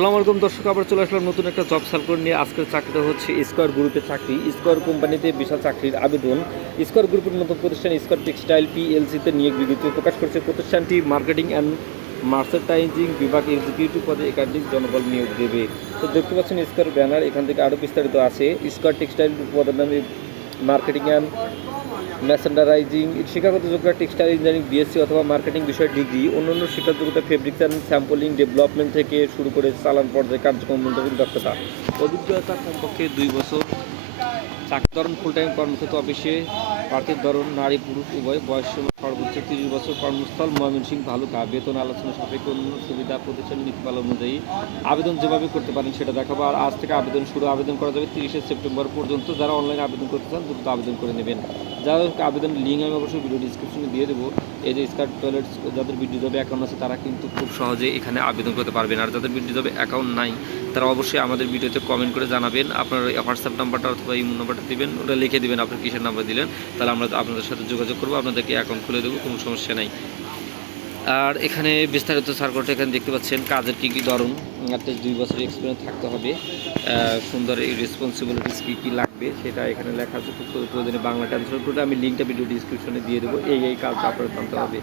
আসসালামু আলাইকুম দর্শক, আবার চলে আসলাম নতুন একটা জব সার্কুলার নিয়ে। আজকের চাকরিটা হচ্ছে স্কোয়ার গ্রুপের চাকরি। স্কোয়ার কোম্পানিতে বিশাল চাকরির আবেদন। স্কোয়ার গ্রুপের নতুন প্রতিষ্ঠান স্কোয়ার টেক্সটাইল পিএলসিতে নিয়োগ বিজ্ঞপ্তি প্রকাশ করছে। প্রতিষ্ঠানটি মার্কেটিং অ্যান্ড মার্চেন্টাইজিং বিভাগ এক্সিকিউটিভ পদে একাধিক জনবল নিয়োগ দেবে। তো দেখতে পাচ্ছেন স্কোয়ার ব্যানার এখান থেকে আরও বিস্তারিত আছে। স্কোয়ার টেক্সটাইল পদের নামে মার্কেটিং অ্যান্ড মেসেন্ডারাইজিং শিক্ষাগত যোগ্যতা টেক্সটাইল ইঞ্জিনিয়ারিং বিএসসি অথবা মার্কেটিং বিষয়ে ডিগ্রি অন্যান্য শিক্ষার যোগ্যতা ফেব্রিক্স অ্যান্ড স্যাম্পলিং ডেভেলপমেন্ট থেকে শুরু করে চালান পর্যায়ে কার্যক্রম দক্ষতা অভিজ্ঞতা কমপক্ষে দুই বছর চাকরি ধরন ফুল টাইম কর্মক্ষেত্র অফিসে প্রার্থীর ধরন নারী, পুরুষ, উভয় বয়স সর্বোচ্চ তিরিশ বছর কর্মস্থল ময়মনসিংহ ভালুকা বেতন আলোচনা সাপেক্ষে অন্য সুবিধা প্রতিষ্ঠান নীতিমালা অনুযায়ী আবেদন যেভাবে করতে পারেন সেটা দেখাবো। আর আজ থেকে আবেদন শুরু। আবেদন করা যাবে তিরিশে সেপ্টেম্বর পর্যন্ত। যারা অনলাইনে আবেদন করতে চান, দ্রুত আবেদন করে নেবেন। যারা আবেদন লিঙ্ক আমি অবশ্যই ভিডিও ডিসক্রিপশনে দিয়ে দেবো। এই যে স্কার্ট টয়লেটস যাদের বিদ্যুৎ জবে অ্যাকাউন্ট আছে, তারা কিন্তু খুব সহজে এখানে আবেদন করতে পারবেন। আর যাদের বিদ্যুৎ জবে অ্যাকাউন্ট নাই, তারা অবশ্যই আমাদের ভিডিওতে কমেন্ট করে জানাবেন। আপনার হোয়াটসঅ্যাপ নাম্বারটা অথবা ইমো নাম্বারটা দেবেন, ওটা লিখে দেবেন। আপনার কিসের নাম্বার দিলেন, তাহলে আমরা আপনাদের সাথে যোগাযোগ করব। আপনাদেরকে অ্যাকাউন্ট খুলে দেবো, কোনো সমস্যা নাই। আর এখানে বিস্তারিত সার্কলটা এখানে দেখতে পাচ্ছেন, কাজের কী কী ধরন আপনার দুই বছর এক্সপিরিয়েন্স থাকতে হবে সুন্দর এই রেসপন্সিবিলিটিস কী কী লাগবে, সেটা এখানে লেখা আছে। খুব প্রয়োজনে বাংলা ট্রান্সলেট করে আমি লিঙ্কটা ভিডিও ডিসক্রিপশনে দিয়ে দেবো। এই এই কাজটা আপনার জানতে হবে।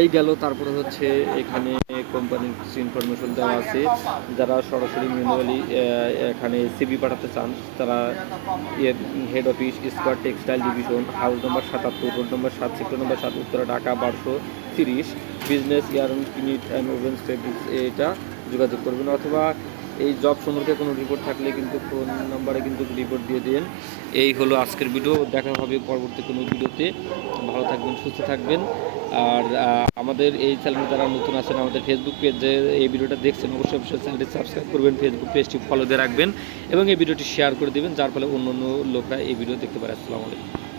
এই গেল, তারপরে হচ্ছে এখানে কোম্পানির কিছু ইনফরমেশন দেওয়া আছে। যারা সরাসরি ম্যানুয়ালি এখানে সিবি পাঠাতে চান, তারা head office Square textile division house number সাতাত্তর রোড নম্বর সাত সেক্টর নম্বর সাত, উত্তরা, ঢাকা, বারোশো তিরিশ। Business year unit and wovens এটা যোগাযোগ করবেন অথবা এই জব সম্পর্কে কোনো রিপোর্ট থাকলে কিন্তু ফোন নাম্বারে কিন্তু রিপোর্ট দিয়ে দিন। এই হলো আজকের ভিডিও দেখা হবে পরবর্তী কোনো ভিডিওতে ভালো থাকবেন, সুস্থ থাকবেন। আর আমাদের এই চ্যানেলে যারা নতুন আছেন, আমাদের ফেসবুক পেজে এই ভিডিওটা দেখছেন, অবশ্যই অবশ্যই চ্যানেলটি সাবস্ক্রাইব করবেন ফেসবুক পেজটি ফলো দিয়ে রাখবেন এবং এই ভিডিওটি শেয়ার করে দেবেন, যার ফলে অন্য অন্য লোকরা এই ভিডিও দেখতে পারে। আসসালামু আলাইকুম।